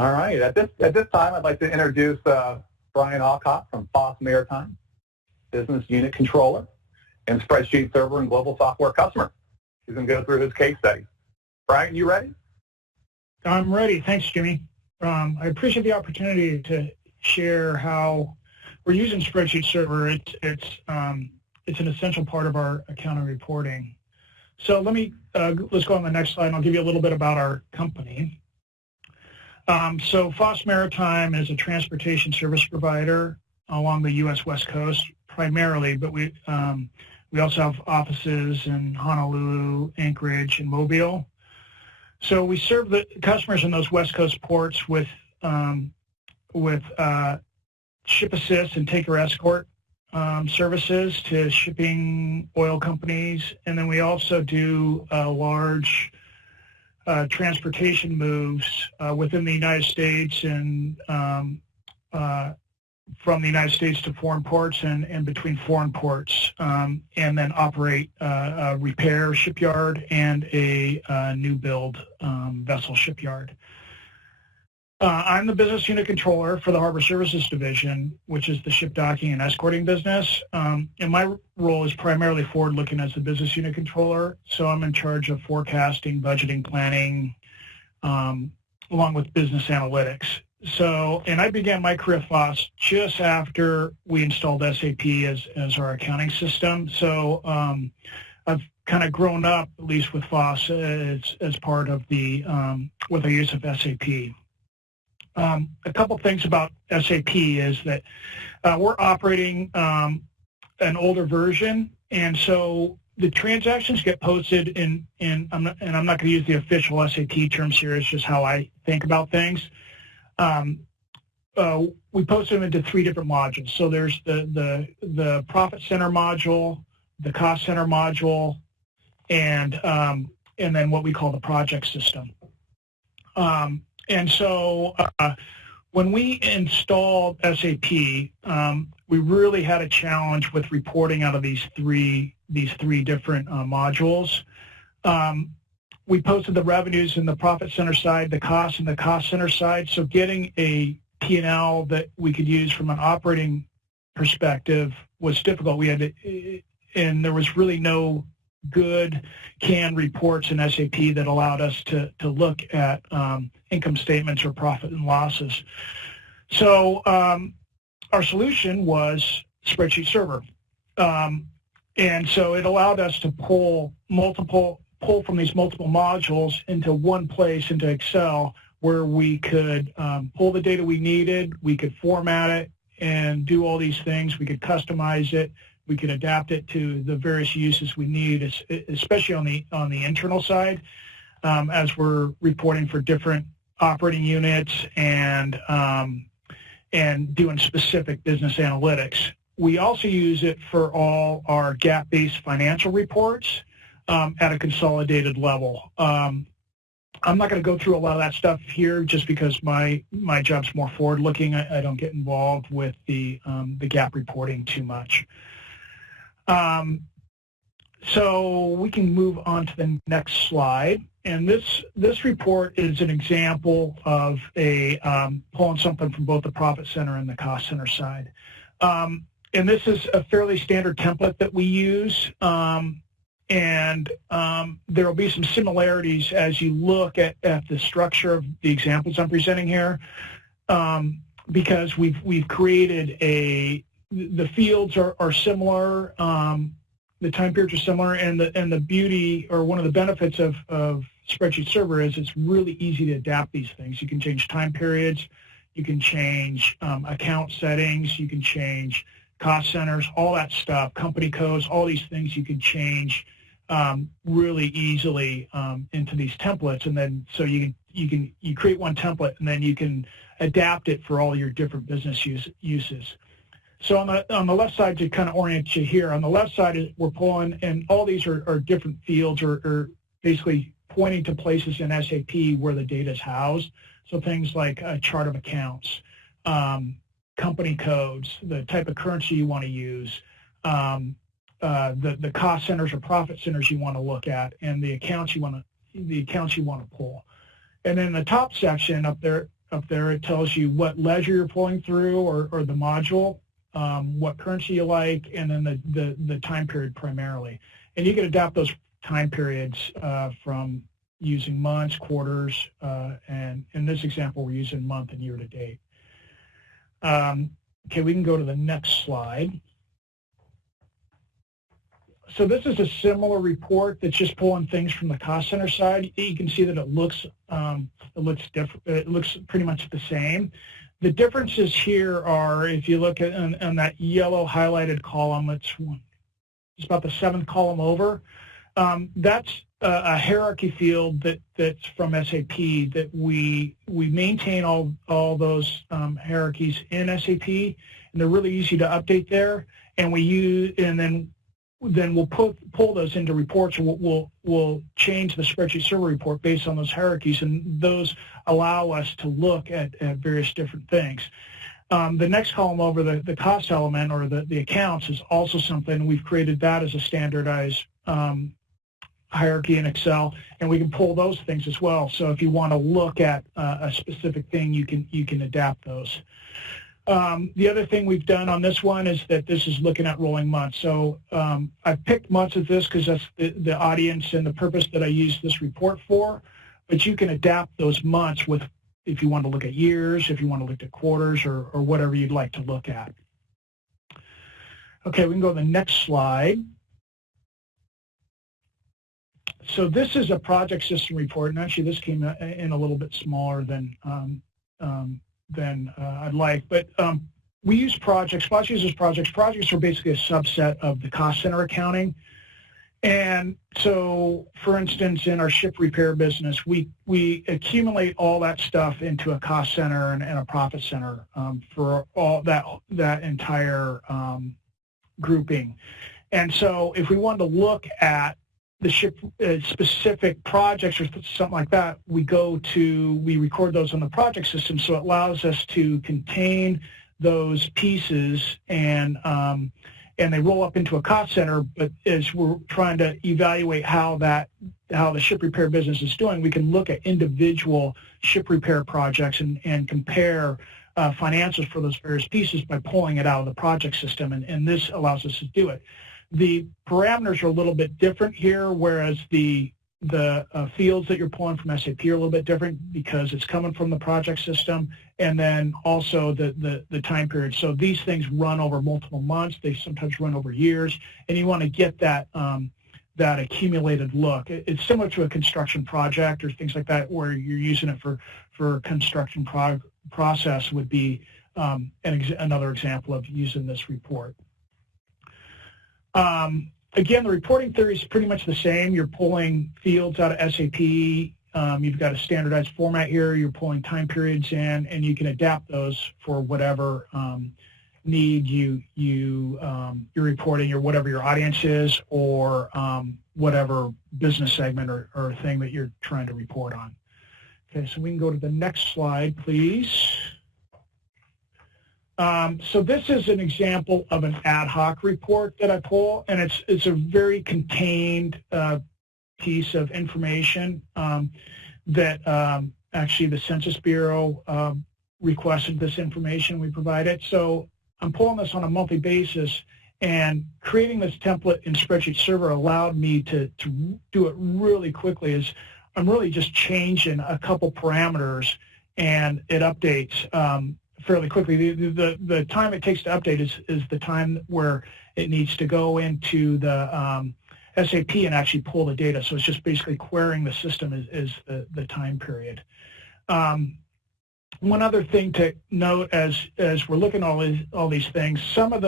All right. At this time, I'd like to introduce Brian Alcott from Foss Maritime, Business Unit Controller and Spreadsheet Server and Global Software Customer. He's going to go through his case study. Brian, you ready? I'm ready. Thanks, Jimmy. I appreciate the opportunity to share how we're using Spreadsheet Server. It's an essential part of our accounting reporting. So let's go on the next slide, and I'll give you a little bit about our company. So Foss Maritime is a transportation service provider along the U.S. West Coast primarily, but we also have offices in Honolulu, Anchorage, and Mobile. So we serve the customers in those West Coast ports with ship assist and taker escort services to shipping oil companies, and then we also do large transportation moves within the United States and from the United States to foreign ports and between foreign ports, and then operate a repair shipyard and a new build vessel shipyard. I'm the business unit controller for the Harbor Services Division, which is the ship docking and escorting business. And my role is primarily forward-looking as the business unit controller. So I'm in charge of forecasting, budgeting, planning, along with business analytics. So, and I began my career at Foss just after we installed SAP as our accounting system. So I've kind of grown up, at least with Foss, as part of the with the use of SAP. A couple things about SAP is that we're operating an older version, and so the transactions get posted in I'm not going to use the official SAP terms here. It's just how I think about things. We post them into three different modules. So there's the profit center module, the cost center module, and then what we call the project system. And so when we installed SAP, we really had a challenge with reporting out of these three different modules. We posted the revenues in the profit center side, the costs in the cost center side. So getting a P&L that we could use from an operating perspective was difficult. And there was really no good canned reports in SAP that allowed us to look at income statements or profit and losses. So our solution was Spreadsheet Server. And so it allowed us to pull from these multiple modules into one place, into Excel, where we could pull the data we needed, we could format it and do all these things, we could customize it, we could adapt it to the various uses we need, especially on the internal side, as we're reporting for different operating units and doing specific business analytics. We also use it for all our GAAP-based financial reports at a consolidated level. I'm not going to go through a lot of that stuff here just because my job's more forward-looking. I don't get involved with the GAAP reporting too much. So we can move on to the next slide. And this report is an example of pulling something from both the profit center and the cost center side. And this is a fairly standard template that we use. And there will be some similarities as you look at the structure of the examples I'm presenting here, because we've created the fields are similar, the time periods are similar, and the beauty, or one of the benefits of Spreadsheet Server is it's really easy to adapt these things. You can change time periods, you can change account settings, you can change cost centers, all that stuff, company codes, all these things you can change really easily into these templates, and then so you create one template and then you can adapt it for all your different business uses. So on the left side, to kind of orient you here, on the left side we're pulling, and all these are different fields or basically pointing to places in SAP where the data is housed. So things like a chart of accounts, company codes, the type of currency you want to use, the cost centers or profit centers you want to look at, and the accounts you want to pull. And then the top section up there up there. It tells you what ledger you're pulling through or the module, what currency you like, and then the time period primarily. And you can adapt those time periods from using months, quarters, and in this example, we're using month and year to date. Okay, we can go to the next slide. So this is a similar report that's just pulling things from the cost center side. You can see that it looks different. It looks pretty much the same. The differences here are, if you look at on that yellow highlighted column, it's about the 7th column over. That's a hierarchy field that's from SAP that we maintain all those hierarchies in SAP, and they're really easy to update there. And we use then we'll pull those into reports, and we'll change the spreadsheet server report based on those hierarchies, and those allow us to look at various different things. The next column over, the cost element or the accounts, is also something. We've created that as a standardized hierarchy in Excel, and we can pull those things as well. So if you want to look at a specific thing, you can adapt those. The other thing we've done on this one is that this is looking at rolling months. So I've picked months of this because that's the audience and the purpose that I use this report for, but you can adapt those months with, if you want to look at years, if you want to look at quarters, or whatever you'd like to look at. Okay, we can go to the next slide. So this is a project system report, and actually this came in a little bit smaller than I'd like, but we use projects. Foss uses projects. Projects are basically a subset of the cost center accounting. And so, for instance, in our ship repair business, we accumulate all that stuff into a cost center and a profit center for all that entire grouping. And so if we wanted to look at the ship specific projects or something like that, we record those on the project system, so it allows us to contain those pieces and they roll up into a cost center. But as we're trying to evaluate how the ship repair business is doing, we can look at individual ship repair projects and compare financials for those various pieces by pulling it out of the project system, and this allows us to do it. The parameters are a little bit different here, whereas the fields that you're pulling from SAP are a little bit different because it's coming from the project system, and then also the time period. So these things run over multiple months. They sometimes run over years, and you want to get that accumulated look. It's similar to a construction project or things like that, where you're using it for construction process would be another example of using this report. Again, the reporting theory is pretty much the same. You're pulling fields out of SAP. You've got a standardized format here. You're pulling time periods in, and you can adapt those for whatever need you're reporting, or whatever your audience is, or whatever business segment or thing that you're trying to report on. Okay, so we can go to the next slide, please. So this is an example of an ad hoc report that I pull, and it's a very contained piece of information that actually the Census Bureau requested this information. We provide it. So I'm pulling this on a monthly basis, and creating this template in Spreadsheet Server allowed me to do it really quickly. As I'm really just changing a couple parameters, and it updates fairly quickly. The time it takes to update is the time where it needs to go into the SAP and actually pull the data. So it's just basically querying the system is the time period. One other thing to note as we're looking at all these things, some of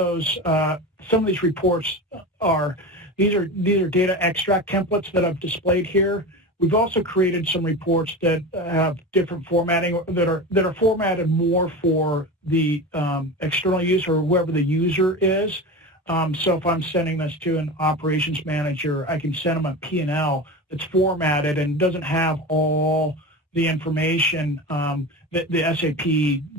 these reports are data extract templates that I've displayed here. We've also created some reports that have different formatting, that are formatted more for the external user, or whoever the user is. So if I'm sending this to an operations manager, I can send them a P&L that's formatted and doesn't have all the information, the SAP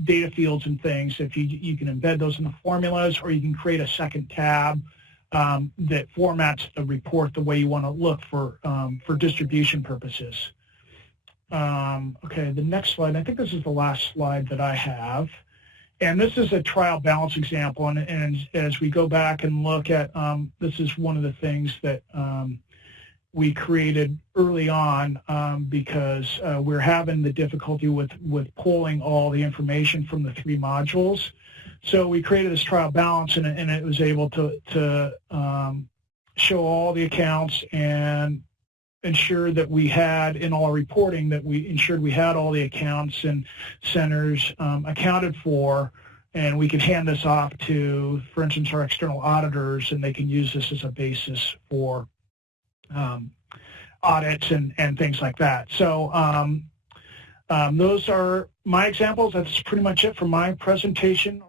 data fields and things. If you can embed those in the formulas, or you can create a second tab that formats the report the way you want to look for distribution purposes. Okay, the next slide, I think this is the last slide that I have. And this is a trial balance example. And as we go back and look at, this is one of the things that we created early on because we're having the difficulty with pulling all the information from the 3 modules. So we created this trial balance, and it was able to show all the accounts and ensure that we had in all our reporting that we ensured we had all the accounts and centers accounted for, and we could hand this off to, for instance, our external auditors, and they can use this as a basis for audits and things like that. So those are my examples. That's pretty much it for my presentation.